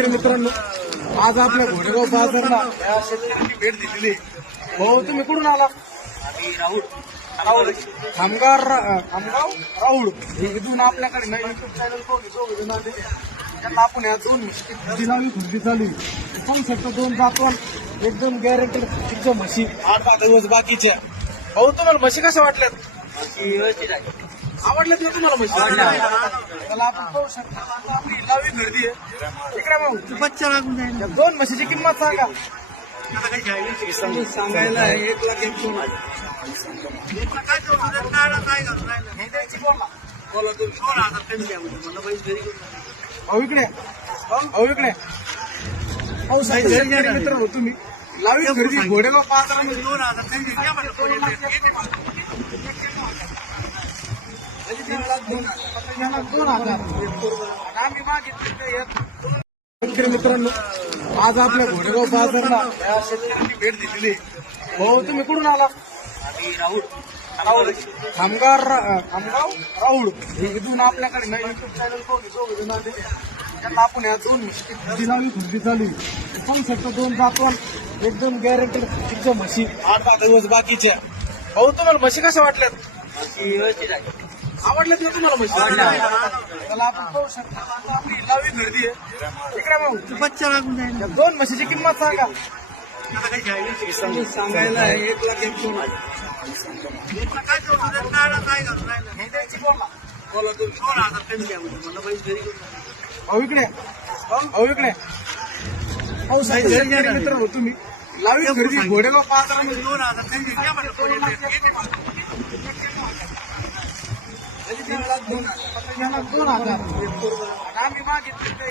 शेतकरी मित्रांनो, आज आपल्या घोडेगाव बाजारला या शेतकऱ्यांनी भेट दिलेली. हो, तुम्ही कुठून आला? राहुल खामगाव राहुल इथून आपल्याकडे नवीन युट्यूब चॅनल कोण आले त्यांना आपण या दोन दिलावी खुर्दी चालू पाहू शकतो. दोन जातवाल एकदम गॅरंटेड तिच्या म्हशी 8-10 दिवस बाकीच्या. भाऊ, तुम्हाला म्हशी कशा वाटल्यात? आवडल्यात ना तुम्हाला म्हशी? त्याला आपण पाहू शकतो. आपली लावी गर्दी आहे इकडे. भाऊ, बच्चा लागून जाईल. दोन म्हशीची किंमत सांगा. सांगायला 1,01,000. भाऊ इकडे, भाऊ इकडे. भाऊ शेतकरी मित्र हो, तुम्ही लावी खरेदी घोडेगाव बाजारामध्ये 2,00,000 आम्ही मागितले. शेतकरी मित्रांनो, आज आपल्या घोडेगाव बाजारला या शेतकऱ्यांनी भेट दिलेली. हो, तुम्ही कुठून आला? राहुल खामगाव राहुल इथून आपल्याकडे नवीन युट्यूब चॅनल कोण आले त्यांना आपण या दोन दिलावी खुर्दी चालू पाहू शकतो. दोन जातवाल एकदम गॅरंटेड तिच्या म्हशी 8-10 दिवस बाकीच्या. भाऊ, तुम्हाला म्हशी कशा वाटल्यात? आवडल्यात ना तुम्हाला म्हशी? त्याला आपण पाहू शकतो. आपली लावी गर्दी आहे इकडे. भाऊ, बच्चा लागून जाईल. दोन म्हशीची किंमत सांगा. सांगायला 1,01,000. भाऊ इकडे, भाऊ इकडे. भाऊ शेतकरी मित्र हो, तुम्ही लावी खरेदी घोडेगाव बाजारामध्ये 2,00,000 आम्ही मागितले.